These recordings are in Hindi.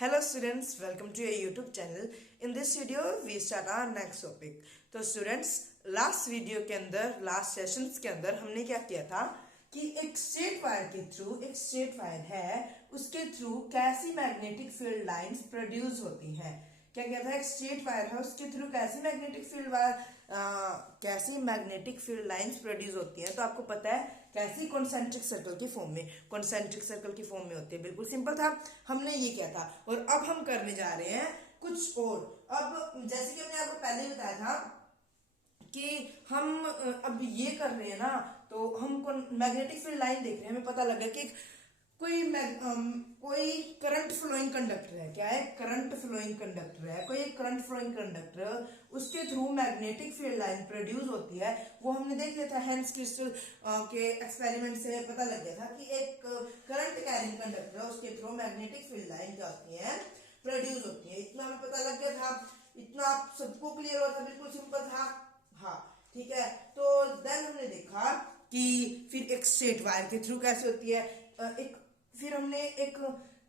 Hello students, welcome to your YouTube channel. In this video, we start our next topic. तो students, last video के अंदर, last sessions के अंदर हमने क्या किया था कि एक स्ट्रेट वायर के थ्रू, एक स्ट्रेट वायर है, उसके थ्रू कैसी मैग्नेटिक फील्ड लाइंस प्रोड्यूस होती हैं। क्या कहता है, एक स्ट्रेट वायर है, उसके थ्रू कैसी मैग्नेटिक फील्ड लाइंस प्रोड्यूस होती हैं। तो आपको पता है कैसी कॉन्सेंट्रिक सर्कल की फॉर्म में, कॉन्सेंट्रिक सर्कल की फॉर्म में होती है। बिल्कुल सिंपल था, हमने ये किया था। और अब हम करने जा रहे हैं कुछ और। अब जैसे कि हमने आपको पहले ही बताया था कि हम अब ये कर रहे हैं ना, तो हम मैग्नेटिक फील्ड लाइन देख रहे हैं, हमें पता लगा कि कोई करंट फ्लोइंग कंडक्टर है। क्या है? करंट फ्लोइंग कंडक्टर है। कोई एक करंट फ्लोइंग कंडक्टर, उसके through magnetic field line produce होती है। वो हमने देख लिया था, हेंस क्रिस्टल के एक्सपेरिमेंट से पता लग गया था कि एक करंट कैरिंग कंडक्टर है, उसके थ्रू मैग्नेटिक फील्ड लाइन क्या होती है, प्रोड्यूस होती है। इतना हमें पता लग गया था, इतना आप सबको क्लियर हुआ था, बिल्कुल सिंपल था। हाँ ठीक है। तो देन हमने देखा कि फिर एक स्ट्रेट वायर के थ्रू कैसे होती है, फिर हमने एक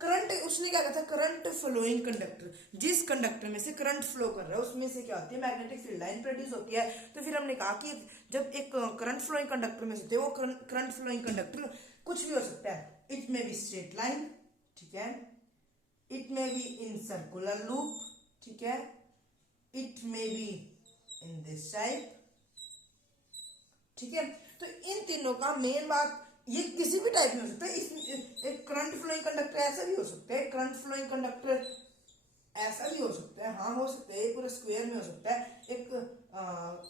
करंट, उसने क्या कहा था, करंट फ्लोइंग कंडक्टर, जिस कंडक्टर में से करंट फ्लो कर रहा है उसमें से क्या होती है, मैग्नेटिक फील्ड लाइन प्रोड्यूस होती है। तो फिर हमने कहा कि जब एक करंट फ्लोइंग कंडक्टर में से वो करंट फ्लोइंग कंडक्टर कुछ भी हो सकता है। It may be straight line, ठीक है, it may be in circular loop, ठीक है, it may be in this type, ठीक है। तो इन तीनों का मेन बात, ये किसी भी टाइप में हो सकता है। एक करंट फ्लोइंग कंडक्टर ऐसा भी हो सकता है, करंट फ्लोइंग कंडक्टर ऐसा भी हो सकता है, हाँ हो सकता है, पूरा स्क्वायर में हो सकता है, एक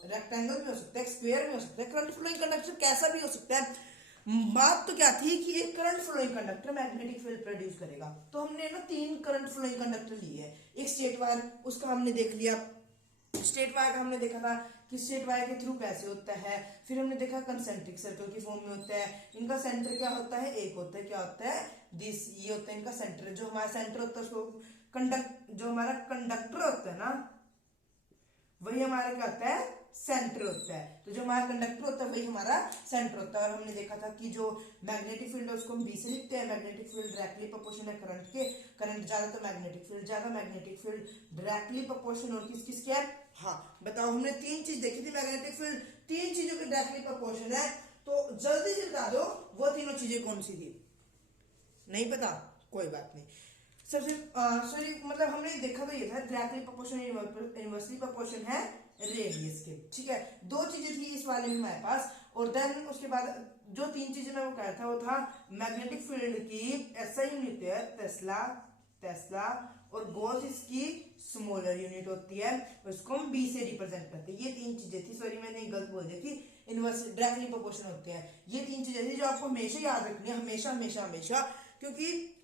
रेक्टेंगल में हो सकता है, एक स्क्वायर में हो सकता है। करंट फ्लोइंग कंडक्टर कैसा भी हो सकता है। बात तो क्या थी कि एक current flowing conductor magnetic field produce करेगा। तो हमने ना 3 करंट फ्लोइंग कंडक्टर लिए है। एक स्ट्रेट वायर, उसका हमने देख लिया, स्ट्रेट वायर का हमने देखा था कि स्ट्रेट वायर के थ्रू कैसे होता है। फिर हमने देखा कंसेंट्रिक सर्कल की फॉर्म में होता है। इनका सेंटर क्या होता है, एक होता है, क्या होता है, दिस, ये होता है इनका सेंटर। जो हमारा सेंटर होता है उसको जो हमारा कंडक्टर होता है ना, वही हमारा क्या होता है, सेंटर होता है। तो जो हमारा कंडक्टर होता है वही हमारा सेंटर होता है। और हमने देखा था कि जो मैग्नेटिक फील्ड है उसको हम बी से लिखते हैं। मैग्नेटिक फील्ड डायरेक्टली प्रोपोर्शनल है करंट के, करंट ज्यादा तो मैग्नेटिक फील्ड ज्यादा, मैग्नेटिक फील्ड डायरेक्टली प्रोपोर्शनल। और किस किस क्या है, हाँ बताओ, हमने 3 चीज देखी थी मैग्नेटिक फील्ड, 3 चीजों की डायरेक्टली प्रोपोर्शनल है। तो जल्दी से बता दो वो तीनों चीजें कौन सी थी। नहीं पता, कोई बात नहीं। सबसे सॉरी, मतलब हमने देखा तो ये था डायरेक्टली प्रोपोर्शनल, इनवर्सली प्रोपोर्शन है रेडियस के, ठीक है। 2 चीजें थी इस वाले में हमारे पास। और देन उसके बाद जो 3 चीजें मैं वो कहा था वो था मैग्नेटिक फील्ड की ऐसा यूनिट है टेस्ला, टेस्ला, और गॉस इसकी स्मॉलर यूनिट होती है, उसको हम बी से रिप्रेजेंट करते हैं। ये 3 चीजें थी, सॉरी मैंने गलत बोल दी थी, इनवर्स डायरेक्टली प्रोपोर्शनल होते हैं। ये 3 चीजें थी जो आपको हमेशा याद रखनी है, हमेशा हमेशा हमेशा, क्योंकि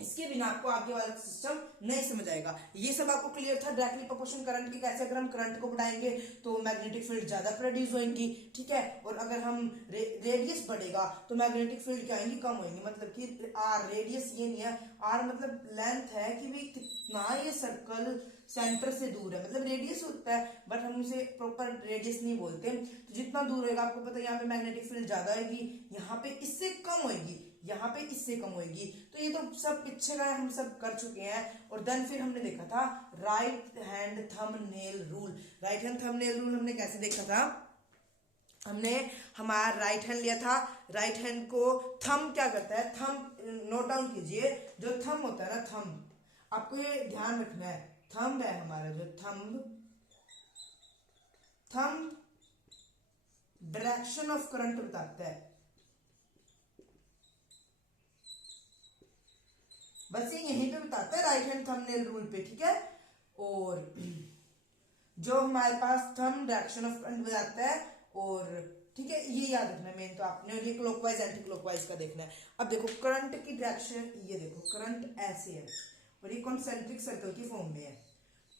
इसके बिना आपको आगे वाला सिस्टम नहीं समझ आएगा। ये सब आपको क्लियर था डायरेक्टली प्रोपोर्शनल करंट की, कैसे अगर हम करंट को बढ़ाएंगे तो मैग्नेटिक फील्ड ज्यादा प्रोड्यूस होंगी, ठीक है। और अगर हम रेडियस बढ़ेगा तो मैग्नेटिक फील्ड क्या होंगी, कम होंगी। मतलब कि आर, रेडियस ये नहीं है, आर मतलब लेंथ है कि भी कितना ये सर्कल सेंटर से दूर है, मतलब रेडियस होता है, बट हम उसे प्रॉपर रेडियस नहीं बोलते। तो जितना दूर होगा, आपको पता है यहाँ पे मैग्नेटिक फील्ड ज्यादा होगी, यहाँ पे इससे कम होगी, यहाँ पे इससे कम होगी। तो ये तो सब पीछे का हम सब कर चुके हैं। और देन फिर हमने देखा था right hand thumbnail rule. Right hand thumbnail rule हमने कैसे देखा था, हमने हमारा राइट हैंड लिया था, राइट हैंड को थंब क्या करता है, थंब नोट डाउन कीजिए, जो थंब होता है ना, थंब, आपको ये ध्यान रखना है, थंब है हमारा जो thumb, thumb direction of current बताता है। बस ये यहीं पे बताता है राइट हैंड थंबनेल रूल पे, ठीक है। और जो हमारे पास थंब डायरेक्शन ऑफ करंट बताता है, और ठीक है, ये याद रखना है मेन तो आपने। और ये क्लॉकवाइज एंटी क्लॉकवाइज का देखना है। अब देखो करंट की डायरेक्शन, ये देखो करंट ऐसे है और ये कॉन्सेंट्रिक सर्कल की फॉर्म में है।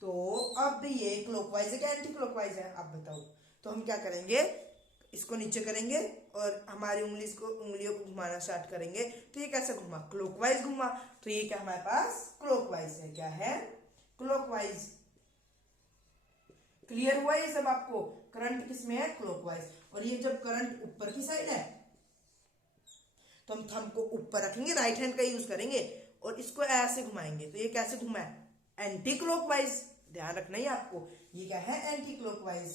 तो अब ये क्लॉकवाइज है क्या एंटी क्लॉकवाइज है, आप बताओ। तो हम क्या करेंगे, इसको नीचे करेंगे और हमारी उंगलियों को घुमाना स्टार्ट करेंगे। तो ये कैसे घुमा, क्लॉकवाइज घुमा। तो ये क्या हमारे पास क्लॉकवाइज है, क्या है, क्लॉकवाइज। क्लियर हुआ ये सब आपको, करंट किसमें है, क्लॉकवाइज। और ये जब करंट ऊपर की साइड है तो हम थंब को ऊपर रखेंगे, राइट हैंड का यूज करेंगे, और इसको ऐसे घुमाएंगे तो ये कैसे घुमा है, एंटी क्लॉकवाइज। ध्यान रखना ही आपको, ये क्या है, एंटी क्लॉकवाइज।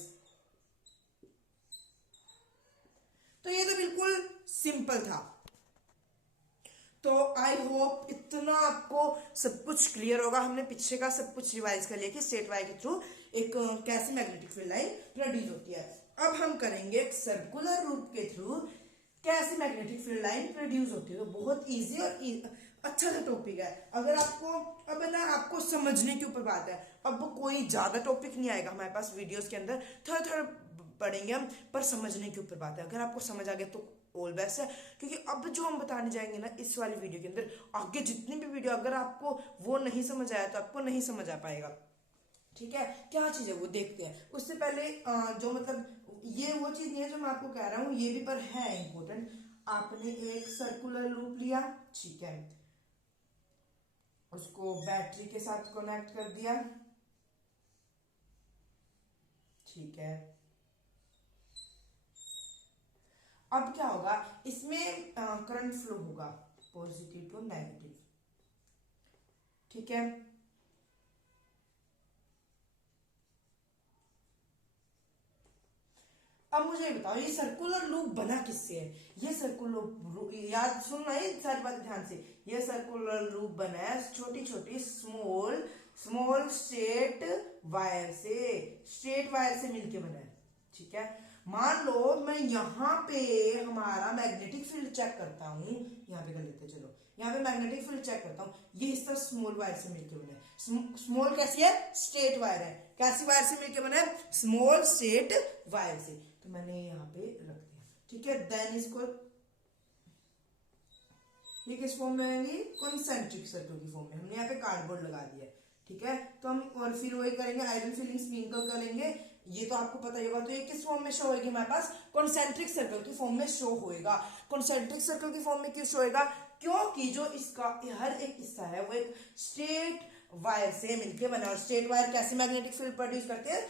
तो ये तो बिल्कुल सिंपल था। तो आई होप इतना आपको सब कुछ क्लियर होगा। हमने पीछे का सब कुछ रिवाइज कर लिया कि स्ट्रेट वायर के थ्रू एक कैसी मैग्नेटिक फील्ड लाइन प्रोड्यूस होती है। अब हम करेंगे एक सर्कुलर रूट के थ्रू कैसी मैग्नेटिक फील्ड लाइन प्रोड्यूस होती है। तो बहुत इजी और अच्छा सा टॉपिक है। अगर आपको अब ना आपको समझने के ऊपर बात है, अब कोई ज्यादा टॉपिक नहीं आएगा हमारे पास वीडियोस के अंदर, थोड़ा थोड़ा पढ़ेंगे हम, पर समझने के ऊपर बात है। अगर आपको समझ आ गया तो ऑल बेस्ट है, क्योंकि अब जो हम बताने जाएंगे ना इस वाली वीडियो के अंदर, आगे जितनी भी वीडियो अगर आपको वो नहीं समझ आया तो आपको नहीं समझ आ पाएगा। ठीक है, क्या चीज है वो देखते हैं। उससे पहले जो मतलब ये वो चीज नहीं है जो मैं आपको कह रहा हूं, ये भी पर है इंपॉर्टेंट। आपने एक सर्कुलर लूप लिया, ठीक है, उसको बैटरी के साथ कनेक्ट कर दिया, ठीक है। अब क्या होगा, इसमें करंट फ्लो होगा पॉजिटिव टू नेगेटिव, ठीक है। अब मुझे बताओ ये सर्कुलर लूप बना किससे है? ये सर्कुलर याद सुनना है सारी बातें ध्यान से। ये सर्कुलर लूप बना है छोटी छोटी स्मॉल स्ट्रेट वायर से मिलके बना है, ठीक है। मान लो मैं यहाँ पे हमारा मैग्नेटिक फील्ड चेक करता हूँ, यहाँ पे कर लेते हैं, चलो यहाँ पे मैग्नेटिक फील्ड चेक करता हूँ। ये इस तरह स्मॉल वायर से मिलकर बना है। स्मॉल कैसी है? स्ट्रेट वायर है। कैसी वायर से मिलकर बना है? स्मॉल स्ट्रेट वायर से। तो मैंने यहाँ पे रख दिया, ठीक है। देन इसको ये किस फॉर्म में आएंगी? कॉन्सेंट्रिक सर्कल की फॉर्म में। हमने यहाँ पे कार्डबोर्ड लगा दिया, ठीक है। तो हम और फिर वही करेंगे, आयरन फिलिंग स्प्रिंकल करेंगे। ये तो आपको पता ही होगा। तो ये किस फॉर्म में शो होगी हमारे पास? कॉन्सेंट्रिक सर्कल की फॉर्म में शो होएगा। कॉन्सेंट्रिक सर्कल की फॉर्म में क्यों शो होएगा? क्योंकि जो इसका हर एक हिस्सा है वो एक स्ट्रेट वायर से मिलकर बना है। स्ट्रेट वायर कैसी मैग्नेटिक फील्ड प्रोड्यूस करती है?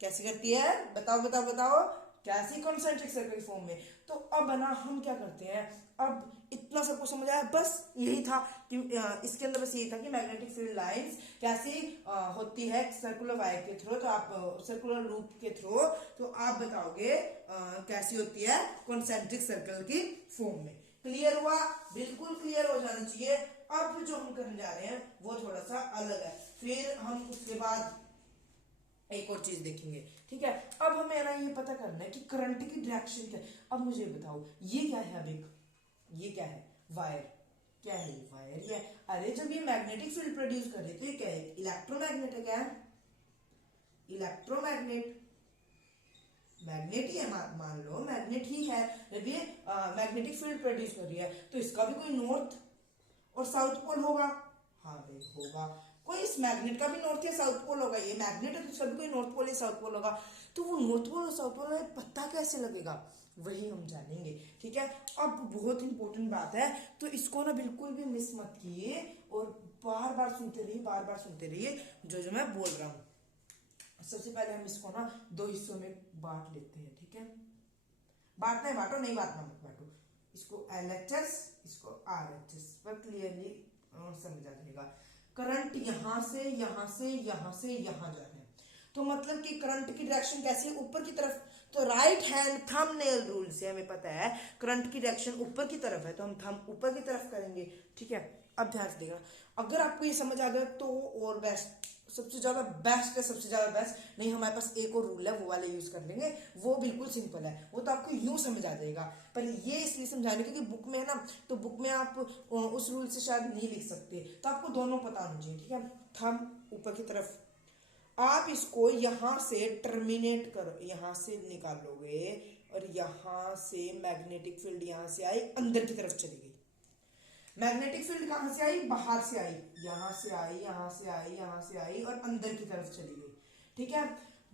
कैसी करती है? बताओ बताओ बताओ। कैसी? कॉन्सेंट्रिक सर्कल की फॉर्म में। तो अब ना हम क्या करते हैं, अब इतना सबको समझ आया, बस यही था कि इसके अंदर बस यही था कि मैग्नेटिक फील्ड लाइंस कैसी होती है सर्कुलर वायर के थ्रू। तो आप सर्कुलर लूप के थ्रू तो आप बताओगे कैसी होती है? कॉन्सेंट्रिक सर्कल की फॉर्म में। क्लियर हुआ? बिल्कुल क्लियर हो जाना चाहिए। अब जो हम करने जा रहे हैं वो थोड़ा सा अलग है, फिर हम उसके बाद एक और चीज देखेंगे, ठीक है। अब हमें ना ये पता करना है कि करंट की डायरेक्शन क्या है। अब मुझे बताओ ये क्या है? अब ये क्या है? वायर। क्या है ये? वायर। ये अरे जब ये मैग्नेटिक फील्ड प्रोड्यूस कर रही है तो ये क्या है? इलेक्ट्रोमैग्नेट है। क्या है? इलेक्ट्रोमैग्नेट। मैग्नेट ही है, मान लो मैग्नेट ही है। जब ये मैग्नेटिक फील्ड प्रोड्यूस कर रही है तो इसका भी कोई नॉर्थ और साउथ पोल होगा। हाँ भाई होगा। कोई इस मैग्नेट का भी नॉर्थ या साउथ पोल होगा। ये मैग्नेट है तो इसका भी कोई नॉर्थ पोल या साउथ पोल होगा। तो वो नॉर्थ पोल और साउथ पोल में पता कैसे लगेगा? वही हम जानेंगे, ठीक है। अब बहुत इंपॉर्टेंट बात है, तो इसको ना बिल्कुल भी मिस मत किए और बार बार सुनते रहिए जो मैं बोल रहा हूँ। सबसे पहले हम इसको ना दो हिस्सों में बांट लेते हैं, ठीक है। बांटना है बांटो, नहीं बांटना मत बांटो। इसको LHS, इसको RHS पर क्लियरली समझ आ जाएगा। करंट यहां से यहां से यहां से यहां जा रहे हैं, तो मतलब कि करंट की डायरेक्शन कैसी है? ऊपर की तरफ। तो राइट हैंड थंबनेल रूल से हमें पता है करंट की डायरेक्शन ऊपर की तरफ है, तो हम थंब ऊपर की तरफ करेंगे, ठीक है। अब ध्यान से देखना, अगर आपको ये समझ आ गया तो और बेस्ट, सबसे ज्यादा बेस्ट है, सबसे ज्यादा बेस्ट। नहीं हमारे पास एक और रूल है, वो वाले यूज कर लेंगे, वो बिल्कुल सिंपल है, वो तो आपको यूं समझ आ जाएगा। पर ये इसलिए समझाने क्योंकि बुक में है ना, तो बुक में आप उस रूल से शायद नहीं लिख सकते, तो आपको दोनों पता होना चाहिए, ठीक है। थंब ऊपर की तरफ, आप इसको यहां से टर्मिनेट करो, यहां से निकालोगे और यहां से मैग्नेटिक फील्ड यहां से आई, अंदर की तरफ चली गई। मैग्नेटिक फील्ड कहां से आई? बाहर से आई, यहां से आई, यहां से आई, यहां से आई और अंदर की तरफ चली गई, ठीक है।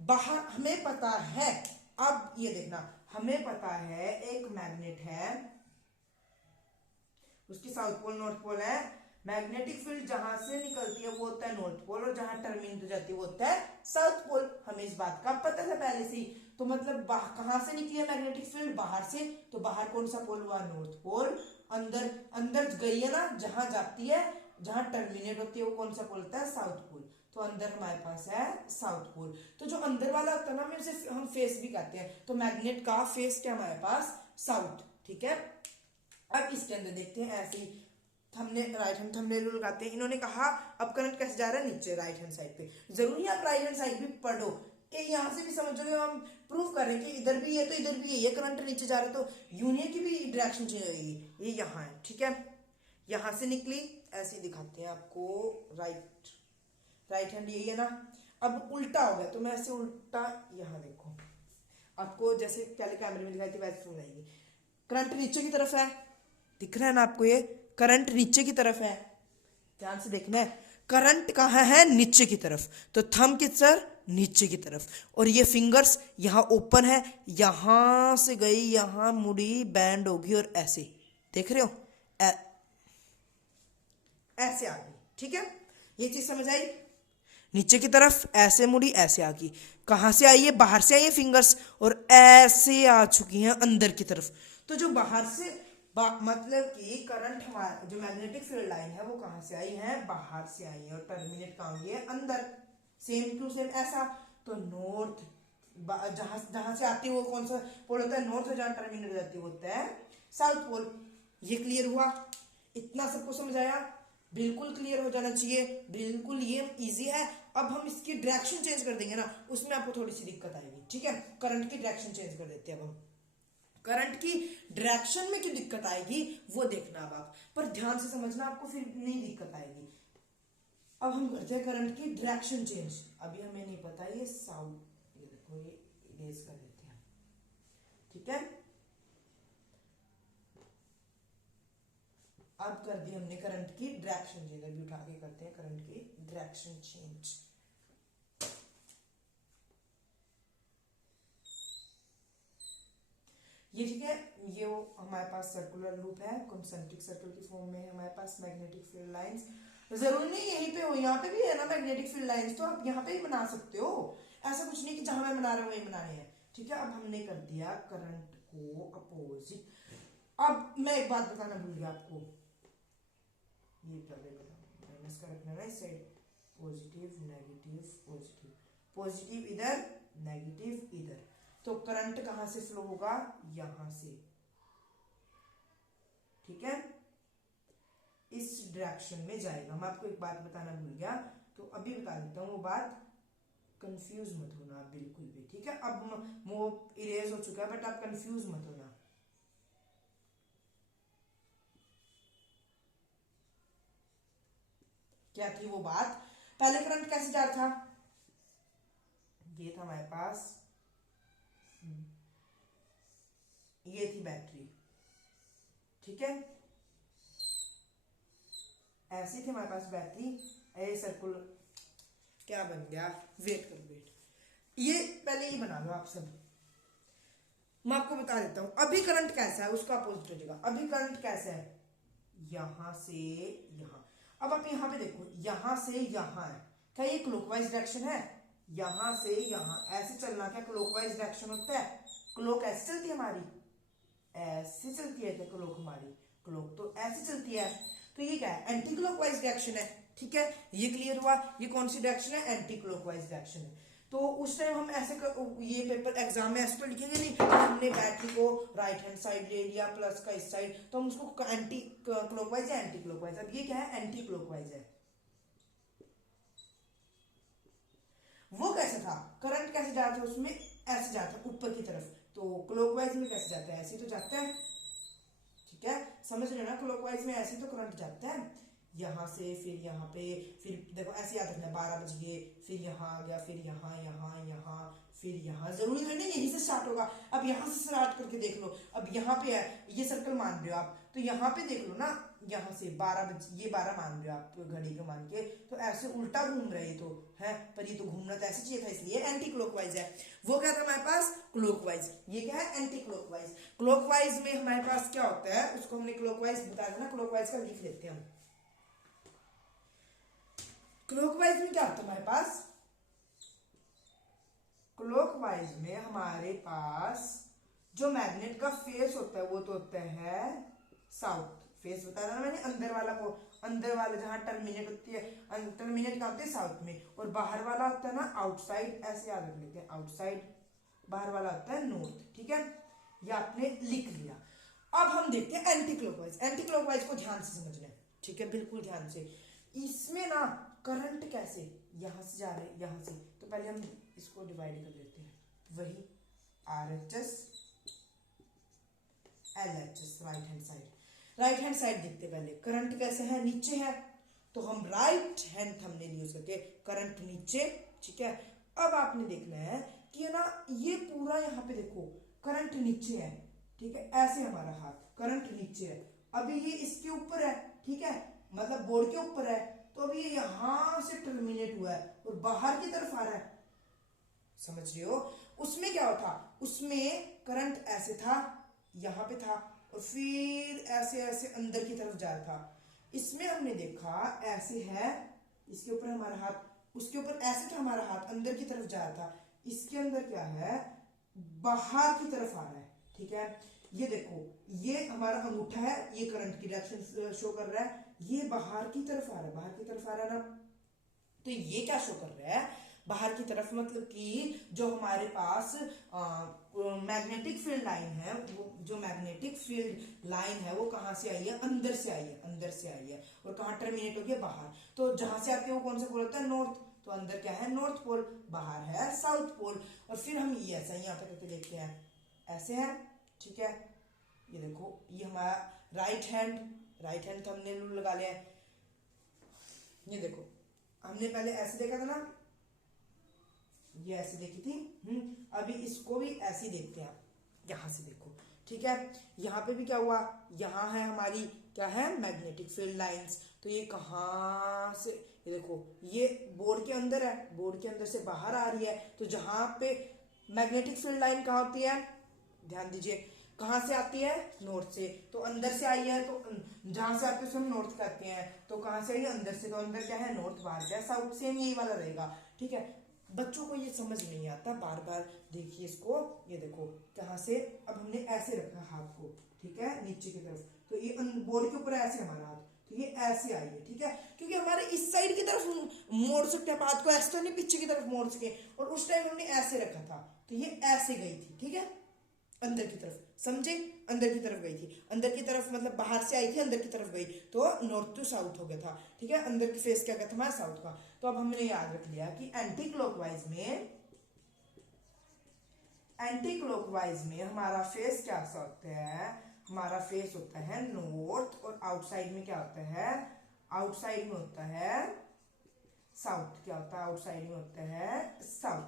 बाहर हमें पता है, अब ये देखना, हमें पता है एक मैग्नेट है, उसकी साउथ पोल नॉर्थ पोल है। मैग्नेटिक फील्ड जहां से निकलती है वो होता है नॉर्थ पोल और जहां टर्मिनेट हो जाती है वो होता है साउथ पोल। हमें इस बात का पता था पहले से ही। तो मतलब कहां से निकली है मैग्नेटिक फील्ड? बाहर से। तो बाहर कौन सा पोल हुआ? North pole. अंदर अंदर गई है ना, जहां जाती है, जहां टर्मिनेट होती है, वो कौन सा पोल होता है? South pole. तो अंदर हमारे पास है साउथ पोल। तो जो अंदर वाला होता है ना, हमें उसे हम फेस भी कहते हैं। तो मैग्नेट का फेस क्या हमारे पास? साउथ। ठीक है, अब इसके अंदर देखते हैं ऐसे ही हमने राइट हैंड थंबनेल लगाते हैं। इन्होंने कहा अब करंट कैसे जा रहा है? नीचे, राइट हैंड साइड पे। जरूरी आप राइट हैंड साइड भी पढ़ो कि यहां से भी समझोगे, हम प्रूव कर रहे हैं कि इधर भी है तो इधर भी है, ये करंट नीचे जा रहा है तो यूनियन की भी डायरेक्शन चेंज होगी। ये यहाँ है, ठीक है, यहां से निकली, ऐसे दिखाते हैं आपको। राइट हैंड यही है ना, अब उल्टा हो गया तो मैं ऐसे उल्टा, यहाँ देखो आपको जैसे पहले कैमरे में दिखाई थी वैसे समझ आएगी। करंट नीचे की तरफ है, दिख रहा है ना आपको? ये करंट नीचे की तरफ है, ध्यान से देखना है। करंट कहाँ है? नीचे की तरफ। तो थंब किस सर? नीचे की तरफ। और ये फिंगर्स यहाँ ओपन है, यहां से गई, यहां मुड़ी, बैंड होगी और ऐसे, देख रहे हो? ऐसे आ गई, ठीक है, ये चीज समझ आई? नीचे की तरफ ऐसे मुड़ी, ऐसे आ गई। कहां से आई है? बाहर से आई है फिंगर्स, और ऐसे आ चुकी हैं अंदर की तरफ। तो जो बाहर से मतलब कि करंट हमारा जो मैग्नेटिक फील्ड लाइन है वो कहां से आई है? बाहर से आई है, और टर्मिनेट कहां हुई है? अंदर। सेम टू सेम ऐसा। तो नॉर्थ, जहां जहां से आती है वो कौन सा पोल होता है? नॉर्थ। जहां टर्मिनेट हो जाती है वो होता है साउथ पोल। ये क्लियर हुआ? इतना सबको समझ आया? बिल्कुल क्लियर हो जाना चाहिए, बिल्कुल ये इजी है। अब हम इसकी डायरेक्शन चेंज कर देंगे ना, उसमें आपको थोड़ी सी दिक्कत आएगी, ठीक है? करंट की डायरेक्शन चेंज कर देते हैं अब हम। करंट की डायरेक्शन में क्यों दिक्कत आएगी वो देखना अब आप, पर ध्यान से समझना, आपको फिर नहीं दिक्कत आएगी। अब हम करते हैं करंट की डायरेक्शन चेंज। अभी हमें नहीं पता ये साउथ, ये देखो, ये इरेज कर देते हैं, ठीक है? अब कर दी हमने करंट की डायरेक्शन चेंज, अभी उठा के करते हैं करंट की डायरेक्शन चेंज। ये ठीक है, ये वो हमारे पास सर्कुलर लूप है, कंसेंट्रिक सर्कल की फॉर्म में हमारे पास मैग्नेटिक फील्ड लाइंस। जरूरी नहीं यहीं पे हो, यहाँ पे भी है ना मैग्नेटिक फील्ड लाइंस, तो आप यहाँ पे ही बना सकते हो। ऐसा कुछ नहीं कि जहां मैं बना रहा हूँ वही बनाने हैं, ठीक है? अब हमने कर दिया करंट को अपोजिट। अब मैं एक बात बताना भूल गया आपको, ये पहले माइनस का रखना है इस side, positive negative positive, positive इधर नेगेटिव इधर। तो करंट कहां से फ्लो होगा? यहां से, ठीक है, इस डायरेक्शन में जाएगा। मैं आपको एक बात बताना भूल गया, तो अभी बता देता हूँ वो बात, कंफ्यूज मत होना आप बिल्कुल भी, ठीक है? अब वो इरेज हो चुका है, बट आप कंफ्यूज मत होना। क्या थी वो बात? पहले करंट कैसे जा रहा था? ये था हमारे पास, ये थी बैटरी, ठीक है, ऐसी थी हमारे पास बैटरी। ए सर्कुल क्या बन गया? वेट करो, वेट, ये पहले ही बना लो आप सब। मैं आपको बता देता हूं अभी करंट कैसा है, उसका अपोजिट हो जाएगा। अभी करंट कैसा है? यहां से यहां। अब आप यहां पे देखो, यहां से यहां है, क्या ये क्लॉकवाइज डायरेक्शन है? यहां से यहां ऐसे चलना क्या क्लॉकवाइज डायरेक्शन होता है? क्लॉक ऐसे चलती है हमारी, ऐसे चलती है क्या क्लॉक हमारी? क्लॉक तो ऐसे चलती है, तो ये क्या है? एंटी क्लॉकवाइज डायरेक्शन है, ठीक है? ये क्लियर हुआ? ये कौन सी डायरेक्शन है? एंटी क्लॉकवाइज डायरेक्शन है। तो उस टाइम हम ऐसे ये पेपर एग्जाम में ऐसे तो लिखेंगे नहीं, हमने बैटरी को राइट हैंड साइड ले लिया, प्लस का इस साइड, तो हम उसको एंटी क्लॉकवाइज या एंटी क्लॉकवाइज। अब ये क्या है? एंटी क्लॉकवाइज है। वो कैसे था? करंट कैसे जाता है उसमें? ऐसे जाता है ऊपर की तरफ। तो क्लॉकवाइज में कैसे जाता है? ऐसे तो जाता है, ठीक है, समझ रहे हो ना? क्लॉकवाइज में ऐसे तो करंट जाता है, यहां से फिर यहाँ पे, फिर देखो ऐसे याद रखना, 12 बज गए, फिर यहाँ आ गया, फिर यहाँ यहाँ यहाँ, फिर यहाँ, जरूरी है ना यहीं से स्टार्ट होगा। अब यहाँ से स्टार्ट करके देख लो, अब यहाँ पे है, ये सर्कल मान रहे हो आप, तो यहाँ पे देख लो ना, यहाँ से 12 बज, ये 12 मान रहे हो आप घड़ी को मान के, तो ऐसे उल्टा घूम रहे तो है, पर ये तो घूमना तो ऐसे चाहिए था, इसलिए एंटी क्लॉकवाइज है। वो क्या था हमारे पास? क्लॉकवाइज। ये क्या है? Anti clockwise. क्लॉकवाइज में हमारे पास क्या होता है, उसको हमने क्लॉकवाइज बता देना, क्लॉकवाइज का लिख लेते हैं हम। क्लॉकवाइज में क्या होता है हमारे पास? क्लॉकवाइज में हमारे पास जो मैग्नेट का फेस होता है वो तो होता है साउथ। फेस बताया था ना मैंने, अंदर वाला को, अंदर वाला जहां टर्मिनेट होती है, टर्मिनेट कहाँ होती है, साउथ में, और बाहर वाला होता है ना आउटसाइड, ऐसे याद रख लेते हैं, आउटसाइड, बाहर वाला होता है नॉर्थ। ठीक है, ये आपने लिख लिया। अब हम देखते हैं एंटी क्लॉकवाइज। एंटी क्लॉकवाइज को ध्यान से समझना है, ठीक है, बिल्कुल ध्यान से। इसमें ना करंट कैसे यहां से जा रहे हैं, यहां से, तो पहले हम इसको डिवाइड कर लेते हैं, वही RHS LHS, right hand side. Right hand side देखते पहले, करंट कैसे है, नीचे है, तो हम राइट हैंड थंबनेल यूज करके करंट नीचे। ठीक है, अब आपने देखना है कि है ना, ये पूरा यहाँ पे देखो करंट नीचे है। ठीक है, ऐसे हमारा हाथ करंट नीचे है, अभी ये इसके ऊपर है, ठीक है, मतलब बोर्ड के ऊपर है, तो अभी ये यहां से टर्मिनेट हुआ है और बाहर की तरफ आ रहा है, समझ रहे हो। उसमें क्या होता, उसमें करंट ऐसे था, यहां पे था, और फिर ऐसे ऐसे अंदर की तरफ जा रहा था। इसमें हमने देखा ऐसे है, इसके ऊपर हमारा हाथ, उसके ऊपर ऐसे था हमारा हाथ, अंदर की तरफ जा रहा था। इसके अंदर क्या है, बाहर की तरफ आ रहा है। ठीक है, ये देखो, ये हमारा अंगूठा है, ये करंट की डायरेक्शन शो कर रहा है, ये बाहर की तरफ आ रहा है, बाहर की तरफ आ रहा है ना, तो ये क्या शो कर रहा है, बाहर की तरफ, मतलब कि जो हमारे पास मैग्नेटिक फील्ड लाइन है, वो जो मैग्नेटिक फील्ड लाइन है वो कहां से आई है, अंदर से आई है, अंदर से आई है, और कहां टर्मिनेट हो गया, बाहर। तो जहां से आती है वो कौन सा पोल होता है, नॉर्थ, तो अंदर क्या है, नॉर्थ पोल, बाहर है साउथ पोल। और फिर हम ये ऐसा यहाँ पे करके देखते हैं, ऐसे है। ठीक है, ये देखो, ये हमारा राइट हैंड हमने लगा लिया है। ये देखो, हमने पहले ऐसे देखा था ना, ये ऐसे देखी थी, अभी इसको भी ऐसे देखते हैं, यहां से देखो। ठीक है, यहाँ पे भी क्या हुआ, यहाँ है हमारी क्या है, मैग्नेटिक फील्ड लाइंस, तो ये कहां से, ये देखो, ये बोर्ड के अंदर है, बोर्ड के अंदर से बाहर आ रही है, तो जहां पे मैग्नेटिक फील्ड लाइन कहाँ होती है, ध्यान दीजिए, कहां से आती है, नॉर्थ से, तो अंदर से आई है, तो जहां से आती है उसे हम नॉर्थ कहते हैं, तो कहां से आई है, अंदर से, तो अंदर क्या है, नॉर्थ, बाहर क्या है, साउथ, सेम यही वाला रहेगा। ठीक है, बच्चों को ये समझ नहीं आता, बार बार देखिए इसको, ये देखो कहां से, अब हमने ऐसे रखा हाथ को, ठीक है, नीचे की तरफ, तो ये बोर्ड के ऊपर ऐसे हमारा हाथ, तो ये ऐसे आई है। ठीक है, क्योंकि हमारे इस साइड की तरफ मोड़ सकते हैं हाथ को, ऐसे तो नहीं पीछे की तरफ मोड़ सके, और उस टाइम हमने ऐसे रखा था, तो ये ऐसे गई थी। ठीक है, अंदर की तरफ, समझे, अंदर की तरफ गई थी, अंदर की तरफ मतलब बाहर से आई थी, अंदर की तरफ गई, तो नॉर्थ टू साउथ हो गया था। ठीक है, अंदर की फेस क्या कहता था, हमारा साउथ का। तो अब हमने याद रख लिया कि एंटी क्लॉकवाइज में हमारा फेस क्या होता है, हमारा फेस होता है नॉर्थ, और आउटसाइड में क्या होता है, आउटसाइड में होता है साउथ। क्या होता है, आउटसाइड में होता है साउथ।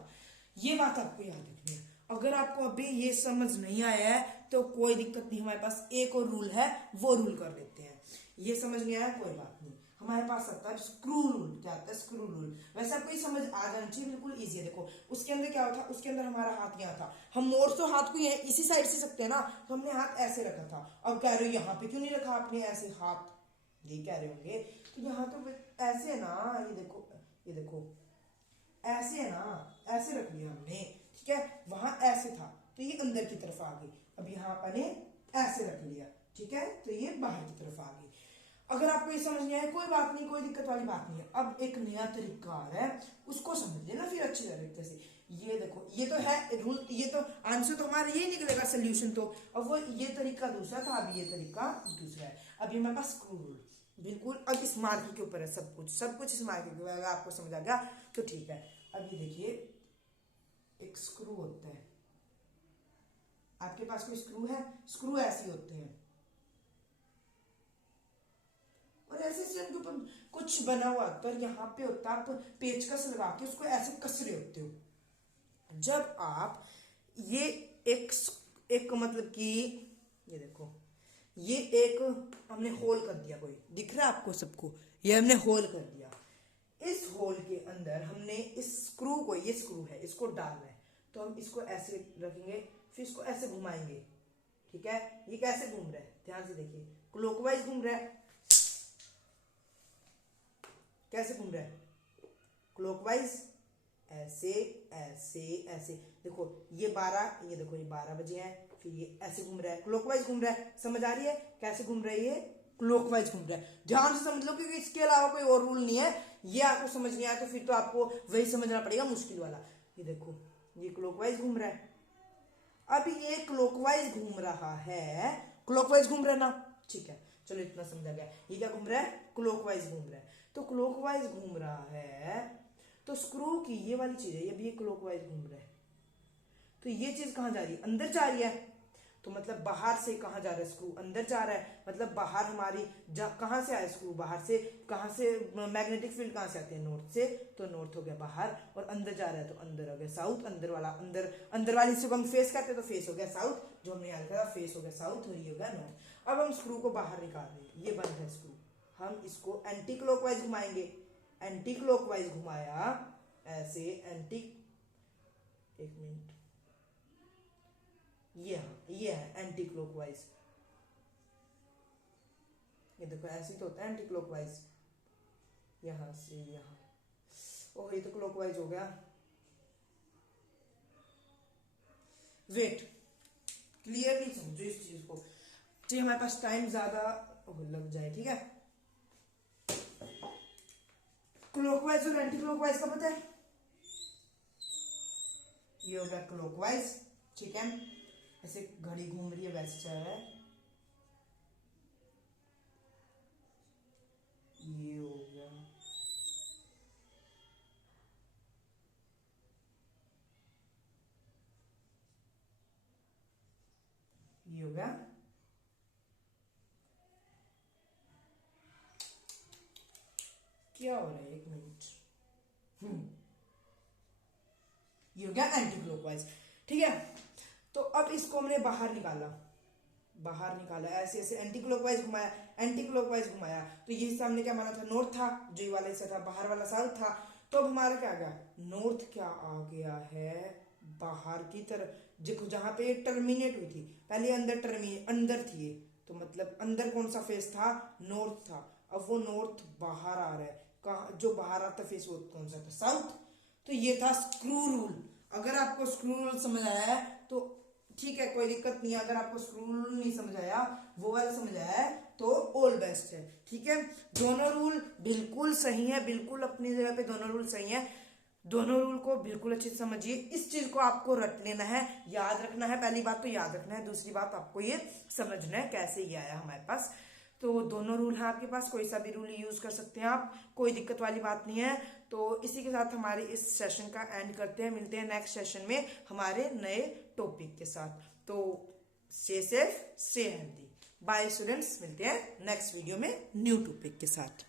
ये बात आपको याद रखनी है। अगर आपको अभी ये समझ नहीं आया है तो कोई दिक्कत नहीं, हमारे पास एक और रूल है, वो रूल कर लेते हैं। ये समझ नहीं आया कोई बात नहीं, हमारे पास आता है स्क्रू रूल। क्या आता है, स्क्रू रूल। वैसे आपको ये समझ आ जाना चाहिए, बिल्कुल इजी है। देखो, उसके अंदर क्या होता, उसके अंदर हमारा हाथ यहाँ था, हम मोड़ तो हाथ को इसी साइड से सकते हैं ना, तो हमने हाथ ऐसे रखा था। अब कह रहे हो यहाँ पे क्यों नहीं रखा आपने ऐसे हाथ, ये कह रहे होंगे, तो यहाँ तो ऐसे है ना, ये देखो, ये देखो, ऐसे है ना, ऐसे रख लिया हमने। ठीक है, वहां ऐसे था, तो ये अंदर की तरफ आ गई, अब यहाँ अपने ऐसे रख लिया। ठीक है, तो ये बाहर की तरफ आ गई। अगर आपको ये समझ नहीं आया कोई बात नहीं, कोई दिक्कत वाली बात नहीं है। अब एक नया तरीका आ रहा है, उसको समझ लेना फिर अच्छी तरीके से। ये देखो, ये तो है रूल, ये तो आंसर तो हमारा ये निकलेगा, सोल्यूशन तो। अब वो ये तरीका दूसरा था, अब ये तरीका दूसरा है। अब ये हमारे पास स्क्रू रूल, बिल्कुल अब इस मार्के के ऊपर है, सब कुछ इस मार्के के ऊपर। अगर आपको समझ आ गया तो ठीक है। अब ये देखिए, एक स्क्रू होता है, आपके पास कोई स्क्रू है, स्क्रू ऐसे होते हैं, और ऐसे से उनके ऊपर कुछ बना हुआ होता है, यहाँ पे होता है, आप पेचकस लगा के उसको ऐसे कस रहे होते हो। जब आप ये एक मतलब कि, ये देखो, ये एक हमने होल कर दिया, कोई दिख रहा है आपको सबको, ये हमने होल कर दिया। इस होल के अंदर हमने इस स्क्रू को, ये स्क्रू है, इसको डालना है, तो हम इसको ऐसे रखेंगे, फिर इसको ऐसे घुमाएंगे। ठीक है, ये कैसे घूम रहा है, ध्यान से देखिए, क्लॉकवाइज घूम रहा है। कैसे घूम रहा है, क्लॉकवाइज, ऐसे ऐसे ऐसे। देखो ये 12, ये देखो ये 12 बजे हैं, फिर ये ऐसे घूम रहा है, क्लॉकवाइज घूम रहा है। समझ आ रही है कैसे घूम रहा है? ये क्लॉकवाइज घूम रहा है। ध्यान से समझ लो क्योंकि इसके अलावा कोई और रूल नहीं है। ये आपको समझ नहीं आया तो फिर तो आपको वही समझना पड़ेगा मुश्किल वाला। ये देखो ये क्लॉकवाइज घूम रहा है। अब ये क्लॉकवाइज घूम रहा है, क्लॉकवाइज घूम रहा है ना, ठीक है चलो इतना समझा गया। ये क्या घूम रहा है? क्लॉकवाइज घूम रहा है। तो क्लॉकवाइज घूम रहा है तो स्क्रू की ये वाली चीज है, ये क्लॉकवाइज घूम रहा है तो ये चीज कहां जा रही है? अंदर जा रही है। तो मतलब बाहर से कहां जा रहा है? स्क्रू अंदर जा रहा है। मतलब बाहर हमारी कहां से आया स्क्रू? बाहर से। कहां से मैग्नेटिक फील्ड कहां से आती है? नॉर्थ से। तो नॉर्थ हो गया बाहर और अंदर जा रहा है तो अंदर हो गया साउथ। अंदर वाला अंदर वाली हिस्से को हम फेस कहते हैं तो फेस हो गया साउथ, जो हमने याद करा फेस हो गया साउथ और ये हो गया नॉर्थ। अब हम स्क्रू को बाहर निकाल रहे हैं, ये बंद है स्क्रू। हम इसको एंटी क्लॉकवाइज घुमाएंगे। एंटी क्लॉकवाइज घुमाया ऐसे एक मिनट, ये है एंटी क्लॉकवाइज। ये देखो ऐसे तो होता है एंटी क्लॉकवाइज, यहां से यहां। ओह ये तो क्लॉकवाइज हो गया। वेट, क्लियरली समझो इस चीज को, चाहिए हमारे पास टाइम ज्यादा लग जाए, ठीक है। क्लॉकवाइज और एंटी क्लॉकवाइज का पता है? ये हो गया क्लॉकवाइज, ठीक है। ऐसे घड़ी घूम रही है वैसे चल रहा है। ये हो गया ये हो गया क्या हो रहा है? एक मिनट। ये हो गया एंटी क्लॉकवाइज, ठीक है। तो अब इसको हमने बाहर निकाला ऐसे ऐसे एंटी क्लॉकवाइज घुमाया, एंटी क्लॉकवाइज घुमाया। तो ये हिस्सा हमने क्या माना था? नॉर्थ था, जो ये वाला हिस्सा था बाहर वाला साउथ था। तो अब हमारा क्या आ गया? नॉर्थ क्या आ गया है? बाहर की तरफ। देखो जहां पे टर्मिनेट हुई थी पहले अंदर थी ये, तो मतलब अंदर कौन सा फेस था? नॉर्थ था। अब वो नॉर्थ बाहर आ रहा है, कहा जो बाहर आता फेस वो कौन सा था? साउथ। तो ये था स्क्रू रूल। अगर आपको स्क्रू रूल समझ आया है तो ठीक है, कोई दिक्कत नहीं है। अगर आपको स्क्रू रूल नहीं समझ आया, वो वाला समझ आया है तो ऑल बेस्ट है, ठीक है। दोनों रूल बिल्कुल सही है, बिल्कुल अपनी जगह पे दोनों रूल सही है। दोनों रूल को बिल्कुल अच्छे से समझिए। इस चीज को आपको रट लेना है, याद रखना है। पहली बात तो याद रखना है, दूसरी बात आपको ये समझना है कैसे ये आया हमारे पास। तो दोनों रूल है आपके पास, कोई सा भी रूल यूज कर सकते हैं आप, कोई दिक्कत वाली बात नहीं है। तो इसी के साथ हमारे इस सेशन का एंड करते हैं। मिलते हैं नेक्स्ट सेशन में हमारे नए टॉपिक के साथ। तो stay safe, stay healthy. Bye students, मिलते हैं नेक्स्ट वीडियो में न्यू टॉपिक के साथ।